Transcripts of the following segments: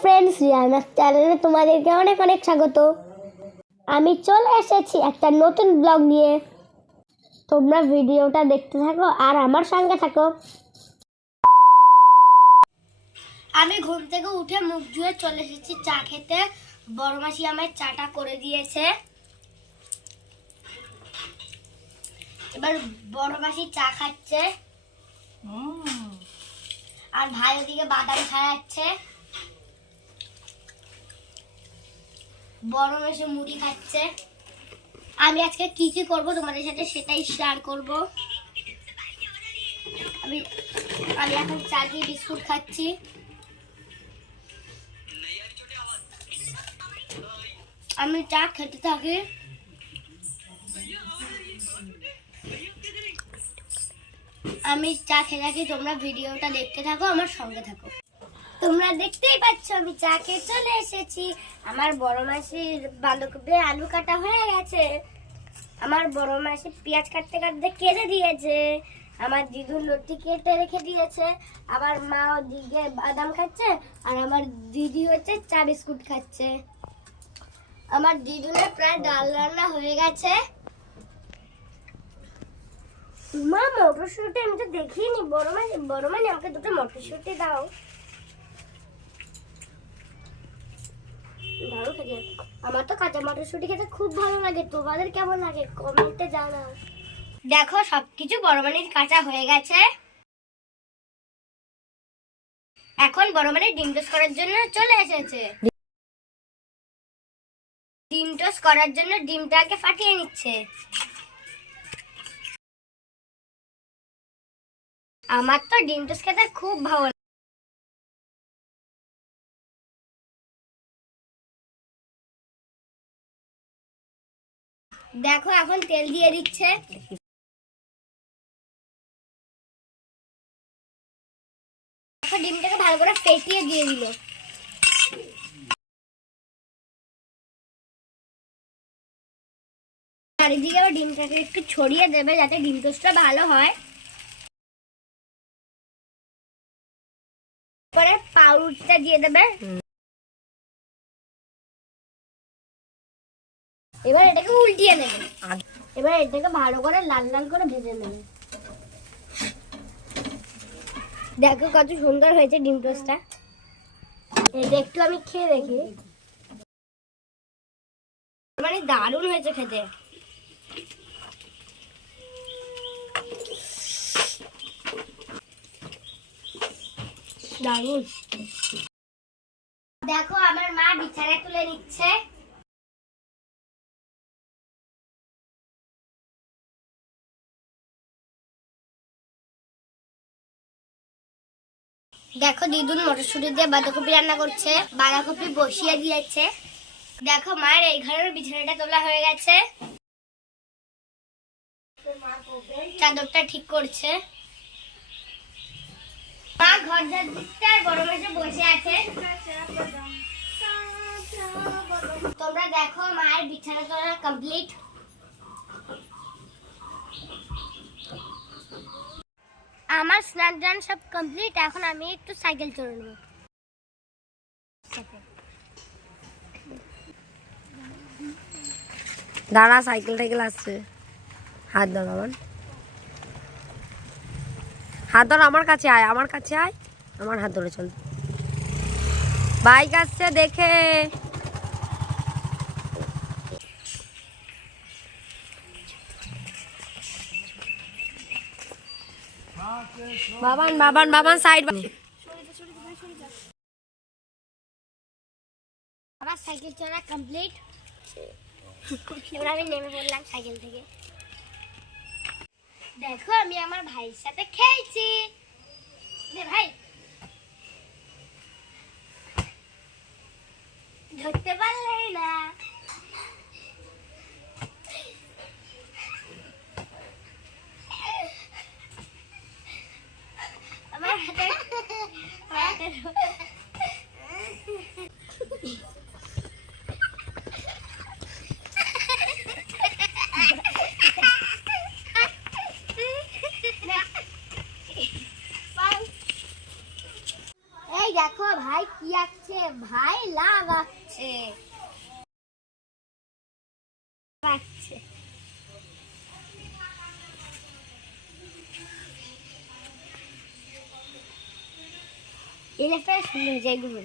Friends, রিয়ানাস চ্যানেলে তোমাদেরকে অনেক অনেক স্বাগত। আমি চলে এসেছি একটা নতুন ব্লগ নিয়ে। তোমরা ভিডিওটা দেখতে থাকো আর আমার সঙ্গে থাকো। আমি ঘুম থেকে উঠে মুখ ধুয়ে চলে এসেছি চা খেতে। বড় মাসি আমায় চাটা করে দিয়েছে। এবার বড় মাসি চা খাচ্ছে আর ভাই ওদিকে বাদাম খাওয়াচ্ছে। বড় মাসি মুড়ি খাচ্ছে। আমি আজকে কি কি করবো তোমাদের সাথে সেটাই শেয়ার করব। আমি এখন চা দিয়ে বিস্কুট খাচ্ছি। আমি চা খেতে থাকি। তোমরা ভিডিওটা দেখতে থাকো, আমার সঙ্গে থাকো। তোমরা দেখতেই পাচ্ছ আমি চা খেয়ে চলে এসেছি। আমার বড় মাসির বাঁধাকপি আলু কাটা হয়ে গেছে। আমার বড় মাসি পেঁয়াজ কাটতে কাটতে কেটে দিয়েছে। আমার দিদু লতি কেটে রেখে দিয়েছে। আবার মা ওদিকে বাদাম খাচ্ছে আর আমার দিদি হচ্ছে চা বিস্কুট খাচ্ছে। আমার দিদুনের প্রায় ডাল রান্না হয়ে গেছে। মা মটরশুঁটি আমি তো দেখিনি। বড় মানে আমাকে দুটো মটরশুঁটি দাও। দারুণ খেতে। আমার তো কাঁচা মটরশুঁটি খেতে খুব ভালো লাগে। তোমাদের কেমন লাগে কমেন্টে জানাও। দেখো সবকিছু বড় মানির কাঁচা হয়ে গেছে। এখন বড় মানি ডিম টোস্ট করার জন্য চলে এসেছে। ডিম টোস্ট করার জন্য ডিমটাকে ফাটিয়ে নিচ্ছে। আমার তো ডিম টোস্ট খেতে খুব ভালো লাগে। দেখো এখন তেল দিয়ে দিচ্ছে। ডিমটাকে ভালো করে ফেটিয়ে দিয়ে দিল। চারিদিকে আবার ডিমটাকে একটু ছড়িয়ে দেবে যাতে ডিম টোস্টটা ভালো হয়। পরে পাউরুটিটা দিয়ে দেবে। এবার এটাকে উল্টিয়ে নেবে। এবার এটাকে ভালো করে লাল লাল করে ভেজে নেবে। দেখো কত সুন্দর হয়েছে ডিম টোস্টটা। এটা একটু আমি খেয়ে দেখি। মানে দারুণ হয়েছে খেতে। দারুণ। দেখো আমার মা বিছানায় তুলে নিচ্ছে। দেখো দিদুন মটরশুঁটি দিয়ে বাঁধাকপি রান্না করছে। বাঁধাকপি বসিয়ে দিয়েছে। দেখো মায়ের এই ঘরের বিছানাটা তোলা হয়ে গেছে। চাদরটা ঠিক করছে। মা ঘর দিচ্ছে আর বড় মাসে বসে আছে। তোমরা দেখো মায়ের বিছানা তোলা কমপ্লিট। আমার স্নান টান সব কমপ্লিট। এখন আমি একটু সাইকেল চড়ে নেব। দাঁড়া, সাইকেল টাইকেল আসছে। হাত ধর আমার, হাত ধর আমার কাছে আয়, আমার কাছে আয়, আমার হাত ধরে চল। বাইক আসছে দেখে। বাবান বাবান বাবান সাইড। আমার সাইকেল চড়া কমপ্লিট। এবার আমি নেমে পড়লাম সাইকেল থেকে। দেখো আমি আমার ভাইয়ের সাথে খেলছি। ভাই ধরতে পারলেই না। আমার হাতে দেখো ভাই কি আঁকছে, ভাই লাভ আঁকছে। এই লেখাটা সুন্দর হয়েছে, এইগুলো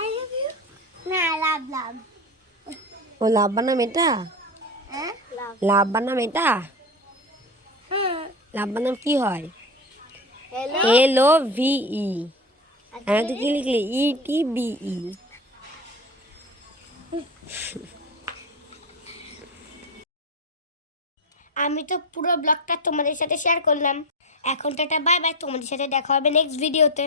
আই লাভ ইউ না লাভ লাভ ও লাভ বানাম এটা, হ্যাঁ লাভ লাভ বানাম এটা, হ্যাঁ লাভ বানাম কি হয়? Hello LOVE। আমি তো কি লিখলি ETBE। আমি তো পুরো ব্লগটা তোমাদের সাথে শেয়ার করলাম। এখন টাটা বাই বাই, তোমাদের সাথে দেখা হবে নেক্সট ভিডিওতে।